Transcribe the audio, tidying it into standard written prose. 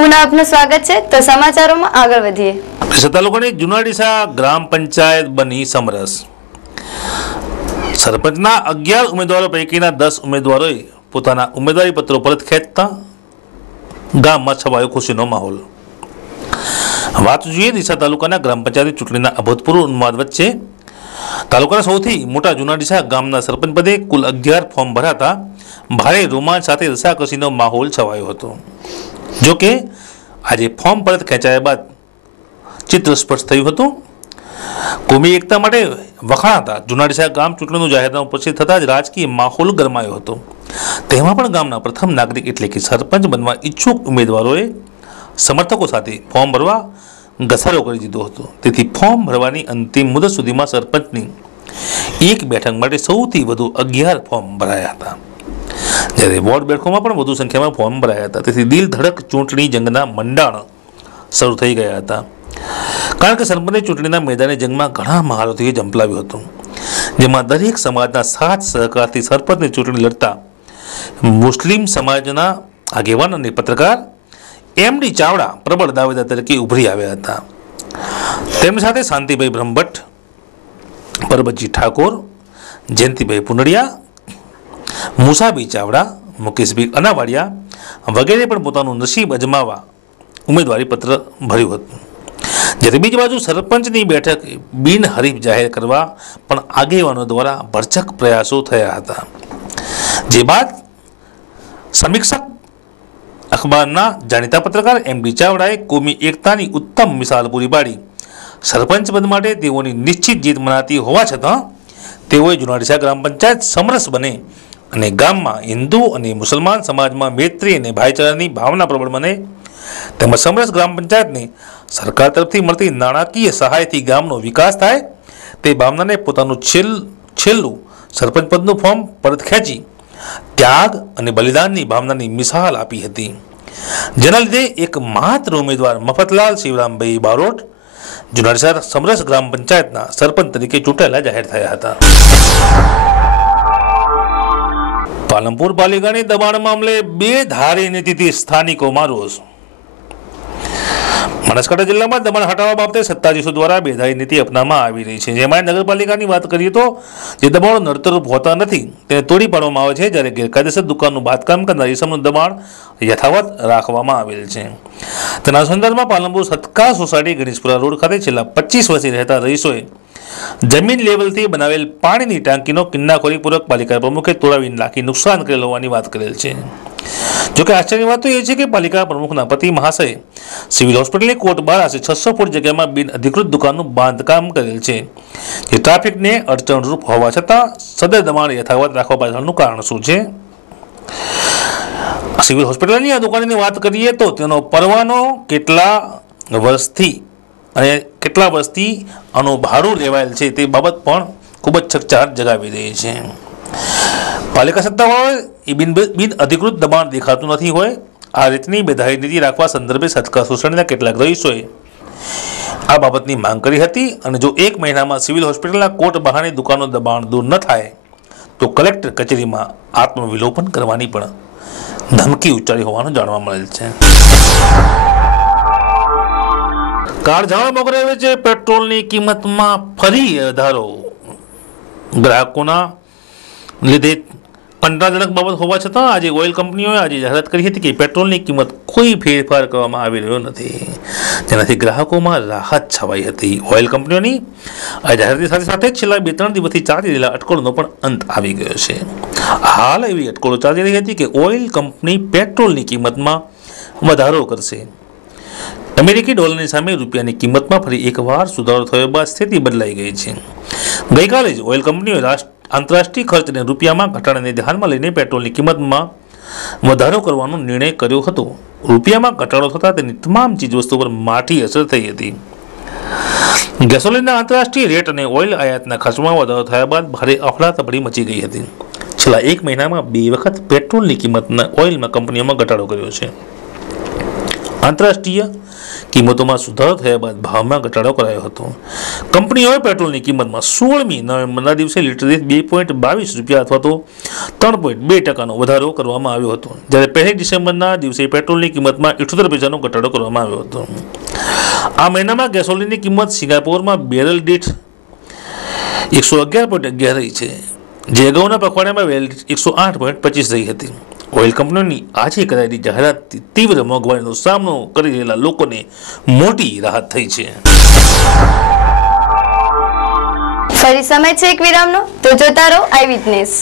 पुनः आपનું સ્વાગત છે। તો સમાચારોમાં આગળ વધીએ। ડીસા તાલુકાની જુનાડીસા ગ્રામ પંચાયત બની સમરસ। સરપંચના 11 ઉમેદવારો પૈકીના 10 ઉમેદવારોએ પોતાના ઉમેદવારી પત્રો પરત ખેંચતા ગામમાં છવાયો ખુશીનો માહોલ। વાત જોઈએ ડીસા તાલુકાના ગ્રામ પંચાયત ચૂંટણીના અભૂતપૂર્વ ઉન્માદ વચ્ચે તાલુકાના સૌથી મોટા જુનાડીસા ગામના સરપંચ પદે કુલ 11 ફોર્મ ભરાતા ભારે રોમાંચ સાથે રસાકસીનો માહોલ છવાયો હતો। જો કે આજે ફોર્મ પરત ખેંચાયા બાદ ચિત્ર સ્પષ્ટ થયું હતું। કોમી એકતા માટે વખાણાતા જુનાડીસા ગામ ચૂંટણીનું જાહેરનામું પ્રસિદ્ધ થતાં જ રાજકીય માહોલ ગરમાયો હતો। તેમાં પણ ગામના પ્રથમ નાગરિક એટલે કે સરપંચ બનવા ઈચ્છુક ઉમેદવારોએ સમર્થકો સાથે ફોર્મ ભરવા ઘસારો કરી દીધો હતો। તેથી ફોર્મ ભરવાની અંતિમ મુદત સુધીમાં સરપંચની એક બેઠક માટે સૌથી વધુ 11 ફોર્મ ભરાયા હતા, જ્યારે વોર્ડ બેઠકોમાં પણ વધુ સંખ્યામાં ફોર્મ ભરાયા હતા। તેથી દિલ ધડક ચૂંટણી જંગના મંડાણ શરૂ થઈ ગયા હતા, કારણ કે સરપંચની ચૂંટણીના મેદાને જંગમાં ઘણા મહારથીઓએ ઝંપલાવ્યું હતું, જેમાં દરેક સમાજના સાથ સહકારથી સરપંચની ચૂંટણી લડતા મુસ્લિમ સમાજના આગેવાન અને પત્રકાર એમડી ચાવડા પ્રબળ દાવેદાર તરીકે ઉભરી આવ્યા હતા। તેમની સાથે શાંતિભાઈ બ્રહ્મભટ્ટ, પરબતજી ઠાકોર, જયંતિભાઈ પુનડિયા, મુસાભાઈ ચાવડા, મુકેશભાઈ અનાવાડિયા વગેરે પણ પોતાનું નસીબ અજમાવવા ઉમેદવારી પત્ર ભર્યું હતું। જ્યારે બીજી બાજુ સરપંચની બેઠક બિનહરીફ જાહેર કરવા પણ આગેવાનો દ્વારા ભરચક પ્રયાસો થયા હતા, જે બાદ સમીક્ષક અખબારના જાણીતા પત્રકાર એમડી ચાવડાએ કોમી એકતાની ઉત્તમ મિસાલ પૂરી પાડી સરપંચ પદ માટે તેઓની નિશ્ચિત જીત મનાતી હોવા છતાં તેઓએ જુનાડીસા ગ્રામ પંચાયત સમરસ બને અને ગામમાં હિન્દુ અને મુસલમાન સમાજમાં મૈત્રી અને ભાઈચારાની ભાવના પ્રબળ બને, તેમજ સમરસ ગ્રામ પંચાયતને સરકાર તરફથી મળતી નાણાકીય સહાયથી ગામનો વિકાસ થાય તે ભાવનાને પોતાનું છેલ્લું સરપંચ પદનું ફોર્મ પરત ખેંચી ત્યાગ અને બલિદાનની ભાવનાની મિસાલ આપી હતી, જેના લીધે એક માત્ર ઉમેદવાર મફતલાલ શિવરામભાઈ બારોટ જુનાડીસા સમરસ ગ્રામ પંચાયતના સરપંચ તરીકે ચૂંટાયેલા જાહેર થયા હતા। પાલનપુર પાલિકાની દબાણ મામલે બે ધારી નીતિથી સ્થાનિકોમાં રોષ। બનાસકાંઠા જિલ્લામાં દબાણ હટાવવા બાબતે સત્તાધીશો દ્વારા બેધારી નીતિ અપનાવવામાં આવી રહી છે, જેમાં નગરપાલિકાની વાત કરીએ તો જે દબાણો નડતરરૂપ હોતા નથી તેને તોડી પાડવામાં આવે છે, જ્યારે ગેરકાયદેસર દુકાનનું બાંધકામ કરનાર ઇસમનું દબાણ યથાવત રાખવામાં આવેલ છે। તેના સંદર્ભમાં પાલનપુર સત્કાર સોસાયટી ગણેશપુરા રોડ ખાતે છેલ્લા 25 વર્ષથી રહેતા રહીશોએ જમીન લેવલથી બનાવેલ પાણીની ટાંકીનો કિન્નાખોરીપૂર્વક પાલિકા પ્રમુખે તોડાવી નાખી નુકસાન કરેલ હોવાની વાત કરેલ છે। જોકે આશ્ચર્યની વાત તો એ છે કે પાલિકા પ્રમુખના પતિ મહાશય સિવિલ હોસ્પિટલની કોર્ટ બહાર આશરે 600 ફૂટ જગ્યામાં બિન અધિકૃત દુકાનનું બાંધકામ કરેલ છે, જે ટ્રાફિકને અડચણરૂપ હોવા છતાં સદર દબાણ યથાવત રાખવા પાછળનું કારણ શું છે? સિવિલ હોસ્પિટલની આ દુકાનની વાત કરીએ તો તેનો પરવાનો કેટલા વર્ષથી આનું ભાડું લેવાયેલ છે તે બાબત પણ ખૂબ જ ચકચાર જગાવી રહી છે। પાલિકા સત્તાવાળાએ બિન અધિકૃત દબાણ દેખાતું નથી હોય આ રીતની બેધારી નીતિ રાખવા સંદર્ભે સત્કાર સોસાયટીના કેટલાક રહીશોએ આ બાબતની માંગ કરી હતી, અને જો 1 મહિનામાં સિવિલ હોસ્પિટલના કોર્ટ બહારની દુકાનો દબાણ દૂર ન થાય તો કલેક્ટર કચેરીમાં આત્મવિલોપન કરવાની પણ ધમકી ઉચ્ચારી હોવાનું જાણવા મળેલ છે। કાળઝાળ મોગરા વેચે પેટ્રોલની કિંમતમાં ફરી વધારો। ગ્રાહકોના લીધે કંટાળાજનક બાબત હોવા છતાં આજે ઓઇલ કંપનીઓએ આજે જાહેરાત કરી હતી કે પેટ્રોલની કિંમત કોઈ ફેરફાર કરવામાં આવી રહ્યો નથી, જેનાથી ગ્રાહકોમાં રાહત છવાઈ હતી। ઓઇલ કંપનીઓની આ જાહેરાતની સાથે સાથે છેલ્લા 2-3 દિવસથી ચાલી રહેલા અટકળોનો પણ અંત આવી ગયો છે। હાલ એવી અટકળો ચાલી રહી હતી કે ઓઇલ કંપની પેટ્રોલની કિંમતમાં વધારો કરશે। અમેરિકી ડોલરની સામે રૂપિયાની કિંમતમાં ફરી એકવાર સુધારો થયો બાદ સ્થિતિ બદલાઈ ગઈ છે। ગઈકાલે જ ઓઇલ કંપનીઓએ આંતરરાષ્ટ્રીય ખર્ચને રૂપિયામાં ઘટાડાને ધ્યાનમાં લઈને પેટ્રોલની કિંમતમાં વધારો કરવાનો નિર્ણય કર્યો હતો। રૂપિયામાં ઘટાડો થતાં તેની તમામ ચીજવસ્તુઓ પર માઠી અસર થઈ હતી। ગેસોલિનના આંતરરાષ્ટ્રીય રેટ અને ઓઇલ આયાતના ખર્ચમાં વધારો થયા બાદ ભારે અફડાતફડી મચી ગઈ હતી। છેલ્લા 1 મહિનામાં 2 વખત પેટ્રોલની કિંમતના ઓઇલમાં કંપનીઓમાં ઘટાડો કર્યો છે। આંતરરાષ્ટ્રીય કિંમતોમાં સુધારો થયા બાદ ભાવમાં ઘટાડો કરાયો હતો. કંપનીઓએ પેટ્રોલની કિંમતમાં 16મી નવેમ્બરના દિવસે લીટર દીઠ 2.22 રૂપિયા અથવા તો 3.2% વધારો કરવામાં આવ્યો હતો, જ્યારે 1 ડિસેમ્બરના દિવસે પેટ્રોલની કિંમતમાં 78 પૈસાનો ઘટાડો કરવામાં આવ્યો હતો. આ મહિનામાં ગેસોલિનની કિંમત સિંગાપોરમાં બેરલ દીઠ 111.11 રહી છે, જે અગાઉના પખવાડિયામાં બેરલ દીઠ 108.25 રહી હતી. ઓઇલ કંપનીઓની આજે કરાયેલી જાહેરાતથી તીવ્ર મોંઘવારીનો સામનો કરી રહેલા લોકોને મોટી રાહત થઈ છે. ફરી સમય છે એક વિરામનો, તો જોતા રહો આઈ વિટનેસ.